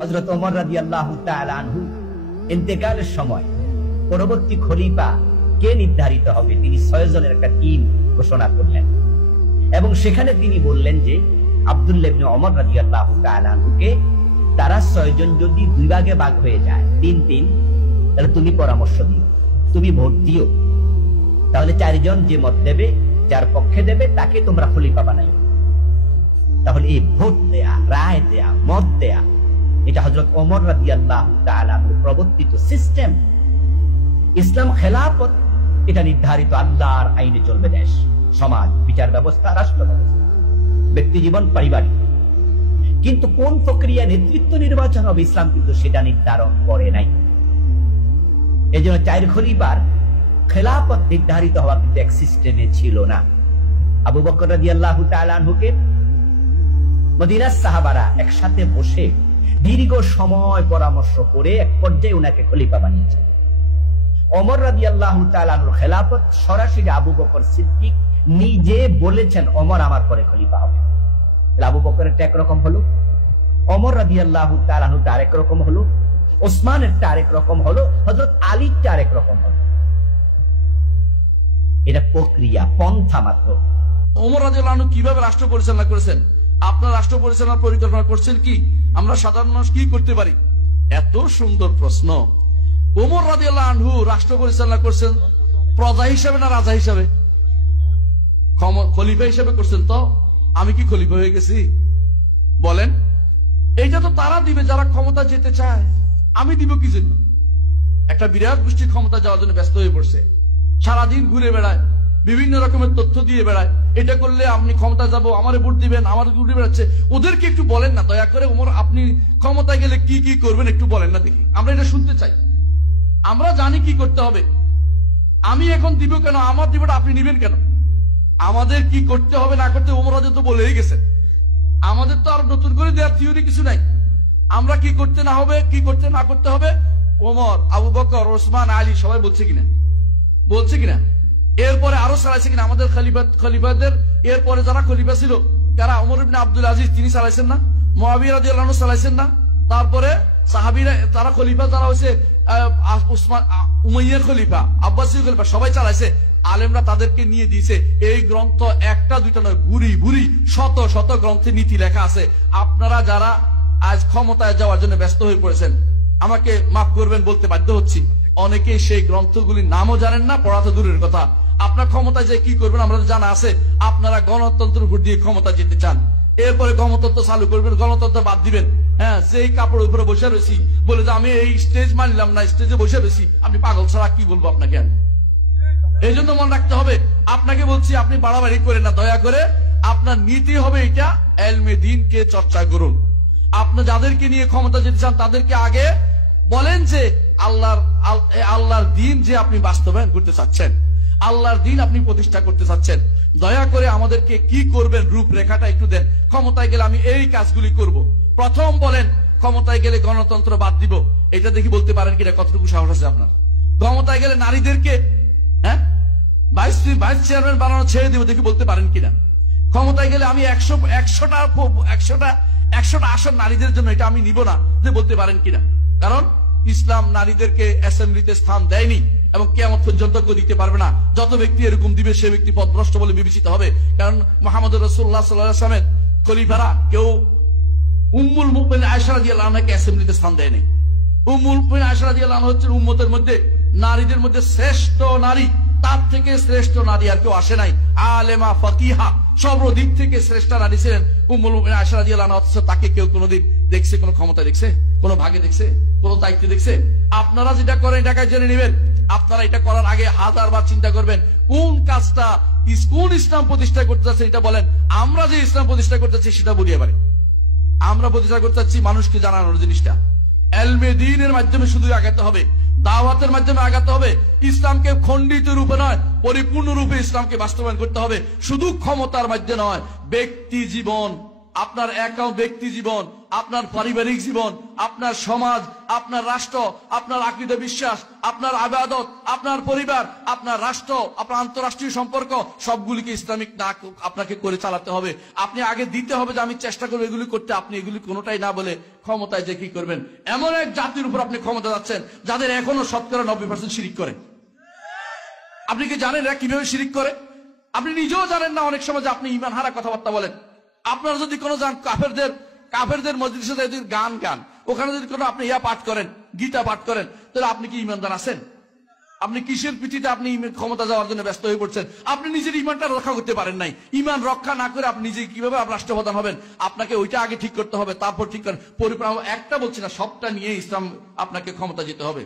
হযরত ওমর রাদিয়াল্লাহু তাআলা আনহু ইন্তেকালের সময় পরবর্তী খলিফা কে নির্ধারিত হবে তিনি 6 জনের একটা টিম ঘোষণা করলেন এবং সেখানে তিনি বললেন যে আব্দুল্লাহ ইবনে ওমর রাদিয়াল্লাহু তাআলা আনহুকে তারা 6 জন যদি দুই ভাগে ভাগ হয়ে যায় 3-3, তাহলে তুমি পরামর্শ দিও, তুমি ভোট দিও, তাহলে 4 জন যে মত দেবে, যার পক্ষে দেবে তাকে তোমরা খলিফা বানাইও। তাহলে এই ভোট দেয়া, রায় দেয়া, মত দেয়া, এটা হযরত ওমর রাদিয়াল্লাহু তাআলা আনহু প্রবর্তিত সিস্টেম। ইসলাম খেলাফত এটা নির্ধারিত আল্লাহর আইনে চলবে দেশ, সমাজ, বিচার ব্যবস্থা, রাষ্ট্র ব্যবস্থা, ব্যক্তি জীবন, পারিবারিক। কিন্তু কোন প্রক্রিয়া নেতৃত্ব নির্বাচন হবে ইসলাম কিন্তু সেটা নির্ধারণ করে নাই। এই জন্য 4 খলিফার খেলাফত নির্ধারিত হওয়া কিন্তু এক সিস্টেমে ছিল না। আবু বকর রাদিয়াল্লাহু তাআলা আনহুকে মদিনার সাহাবারা একসাথে বসে দীর্ঘ সময় পরামর্শ করে এক পর্যায়ে উনাকে খলিফা বানিয়েছে। ওমর রাদিয়াল্লাহু তাআলা আনহুর খেলাফত সরাসরি আবু বকর সিদ্দিক নিজে বলেছেন ওমর আমার পরে খলিফা হবে। আবু বকরেরটা একরকম হলো, ওমর রাদিয়াল্লাহু তাআলা আনহুরটা আরেক রকম হলো, ওসমানেরটা আরেক রকম হলো, হযরত আলীরটা আরেক রকম হলো। এটা প্রক্রিয়া, পন্থা মাত্র। ওমর রাদিয়াল্লাহু আনহু কিভাবে রাষ্ট্র পরিচালনা করেছেন, আপনার রাষ্ট্র পরিচালনা পরিকল্পনা করছেন কি, আমরা সাধারণ মানুষ কি করতে পারি? এত সুন্দর প্রশ্ন। ওমর রাদিয়াল্লাহু আনহু রাষ্ট্র পরিচালনা করছেন প্রজা হিসাবে না রাজা হিসাবে? খলিফা হিসাবে করছেন। তো আমি কি খলিফা হয়ে গেছি? বলেন। এইটা তো তারা দিবে যারা ক্ষমতা যেতে চায়, আমি দিব কি জন্য? একটা বিরাট গোষ্ঠী ক্ষমতা যাওয়ার জন্য ব্যস্ত হয়ে পড়ছে, সারাদিন ঘুরে বেড়ায়, বিভিন্ন রকমের তথ্য দিয়ে বেড়ায়, এটা করলে আপনি ক্ষমতা যাব, আমারে ভোট দিবেন, আমার ঘুরে বেড়াচ্ছে। ওদেরকে একটু বলেন না দয়া করে, ওমর আপনি ক্ষমতায় গেলে কি কি করবেন একটু বলেন না দেখি, আমরা এটা শুনতে চাই। আমরা জানি কি করতে হবে। আমি এখন দিব কেন? আমার দিবটা আপনি নিবেন কেন? আমাদের কি করতে হবে না করতে ওমর রাদিয়াল্লাহু তো বলেই গেছেন। আমাদের তো আর নতুন করে দেওয়ার থিওরি কিছু নাই। আমরা কি করতে না হবে, কি করতে না করতে হবে, ওমর, আবু বকর, ওসমান, আলী সবাই বলছে কিনা? বলছে কিনা? এরপরে আরো চালাইছে কিনা? আমাদের খলিফাদের এরপরে যারা খলিফা ছিল কারা? ওমর ইবনে আব্দুল আজিজ তিনি চালাইছেন না? মুআবিয়া রাদিয়াল্লাহু আনহু চালাইছেন না? তারপরে সাহাবীরা তারা খলিফা যারা হয়েছে উসমান, উমাইয়া খলিফা, আব্বাসী খলিফা সবাই চালাইছে। আলেমরা তাদেরকে নিয়ে দিয়েছে। এই গ্রন্থ একটা দুইটা নয়, ভুরি ভুরি শত শত গ্রন্থে নীতি লেখা আছে। আপনারা যারা আজ ক্ষমতায় যাওয়ার জন্য ব্যস্ত হয়ে পড়েছেন, আমাকে মাফ করবেন বলতে বাধ্য হচ্ছি, অনেকে সেই গ্রন্থগুলির নামও জানেন না, পড়া তো দূরের কথা। আপনার ক্ষমতায় যে কি করবেন আমাদের জানা আছে। আপনারা গণতন্ত্র ভোট দিয়ে ক্ষমতা যেতে চান, এরপরে গণতন্ত্র চালু করবেন, গণতন্ত্র বাদ দিবেন। হ্যাঁ, সেই কাপড়ের উপরে বসে রয়েছি বলে যে আমি এই স্টেজ মানলাম না, স্টেজে বসে রয়েছি। আপনি পাগল ছাড়া কি বলবো আপনাকে? এই জন্য মনে রাখতে হবে, আপনাকে বলছি আপনি বাড়াবাড়ি করেন না, দয়া করে। আপনার নীতি হবে এটা, এলমে দ্বীনকে চর্চা করুন। আপনি যাদেরকে নিয়ে ক্ষমতা যেতে চান তাদেরকে আগে বলেন যে আল্লাহর দ্বীন যে আপনি বাস্তবায়ন করতে চাচ্ছেন, আল্লাহর দ্বীন আপনি প্রতিষ্ঠা করতে চাচ্ছেন, দয়া করে আমাদেরকে কি করবেন রূপরেখাটা একটু দেন। ক্ষমতায় গেলে আমি এই কাজগুলি করব। প্রথম বলেন ক্ষমতায় গেলে গণতন্ত্র বাদ দিব। এটা দেখি বলতে পারেন কিনা, কতটুকু সাহস আছে আপনার? ক্ষমতায় গেলে নারীদেরকে ভাইস চেয়ারম্যান বানানো ছেড়ে দিব, দেখি বলতে পারেন কিনা? ক্ষমতায় গেলে আমি 100টা আসন নারীদের জন্য, এটা আমি নিব না, যে বলতে পারেন কিনা? কারণ ইসলাম নারীদেরকে অ্যাসেম্বলিতে স্থান দেয়নি এবং কিয়ামত পর্যন্ত কেউ দিতে পারবে না। যত ব্যক্তি এরকম দিবে সে ব্যক্তি পথভ্রষ্ট বলে বিবেচিত হবে। কারণ মুহাম্মদ রাসূলুল্লাহ সাল্লাল্লাহু আলাইহি ওয়াসাল্লামের খলিফারা কেউ উম্মুল মুমিনিন আয়েশা রাদিয়াল্লাহু আনহাকে অ্যাসেম্বলিতে স্থান দেয়নি। উম্মুল মুমিনিন আয়েশা রাদিয়াল্লাহু আনহা হচ্ছেন উম্মতের মধ্যে, নারীদের মধ্যে শ্রেষ্ঠ নারী। তার থেকে শ্রেষ্ঠ নারী আর কেউ আসে নাই। আলেমা, ফাকিহা, সর্বদিক থেকে শ্রেষ্ঠ নারী ছিলেন উম্মুল মুমিনিন আয়েশা রাদিয়াল্লাহু আনহা। অথচ তাকে কেউ কোনোদিন দেখছে, কোনো ক্ষমতা দেখছে, কোনো ভাগে দেখছে, কোনো দায়িত্ব দেখছে? আপনারা যেটা করেন ঢাকায় জেনে নেবেন। আপনারা এটা করার আগে 1000 বার চিন্তা করবেন, কোন কাজটা, কোন ইসলাম প্রতিষ্ঠা করতে চাচ্ছেন এটা বলেন। আমরা যে ইসলাম প্রতিষ্ঠা করতে চাচ্ছি সেটা বলি এবারে। আমরা প্রতিষ্ঠা করতে চাচ্ছি মানুষকে জানানোর জিনিসটা। এলমে দ্বীনের মাধ্যমে শুধু আগাতে হবে, দাওয়াতের মাধ্যমে আগাতে হবে। ইসলামকে খণ্ডিত রূপে নয়, পরিপূর্ণ রূপে ইসলামকে বাস্তবায়ন করতে হবে। শুধু ক্ষমতার মাধ্যমে নয়, ব্যক্তি জীবন, আপনার একাও ব্যক্তি জীবন, আপনার পারিবারিক জীবন, আপনার সমাজ, আপনার রাষ্ট্র, আপনার আকীদা বিশ্বাস, আপনার ইবাদত, আপনার পরিবার, আপনার রাষ্ট্র, আপনার আন্তঃরাষ্ট্রীয় সম্পর্ক সবগুলিকে ইসলামিক না আপনাকে করে চালাতে হবে। আপনি আগে দিতে হবে যে আমি চেষ্টা করবো এগুলি করতে, আপনি এগুলি কোনোটাই না বলে ক্ষমতায় যে কি করবেন। এমন এক জাতির উপর আপনি ক্ষমতা যাচ্ছেন যাদের এখনো শতকরা 90% শিরিক করে। আপনি কি জানেন এরা কিভাবে শিরিক করে? আপনি নিজেও জানেন না অনেক সময় যে আপনি ঈমান হারা কথাবার্তা বলেন। আপনারা যদি কোনো যান কাফেরদের মজলিসে যদি গান ওখানে যদি কোনো আপনি পাঠ করেন, গীতা পাঠ করেন, তাহলে আপনি কি ঈমানদার আছেন? আপনি কিসের পিঠিতে আপনি ক্ষমতা যাওয়ার জন্য ব্যস্ত হয়ে পড়ছেন? আপনি নিজের ঈমানটা রক্ষা করতে পারেন নাই। ঈমান রক্ষা না করে আপনি নিজে কিভাবে রাষ্ট্রপ্রধান হবেন? আপনাকে ওইটা আগে ঠিক করতে হবে, তারপর ঠিক করেন পরিপ্রাণ। একটা বলছি না, সবটা নিয়ে ইসলাম আপনাকে ক্ষমতা যেতে হবে।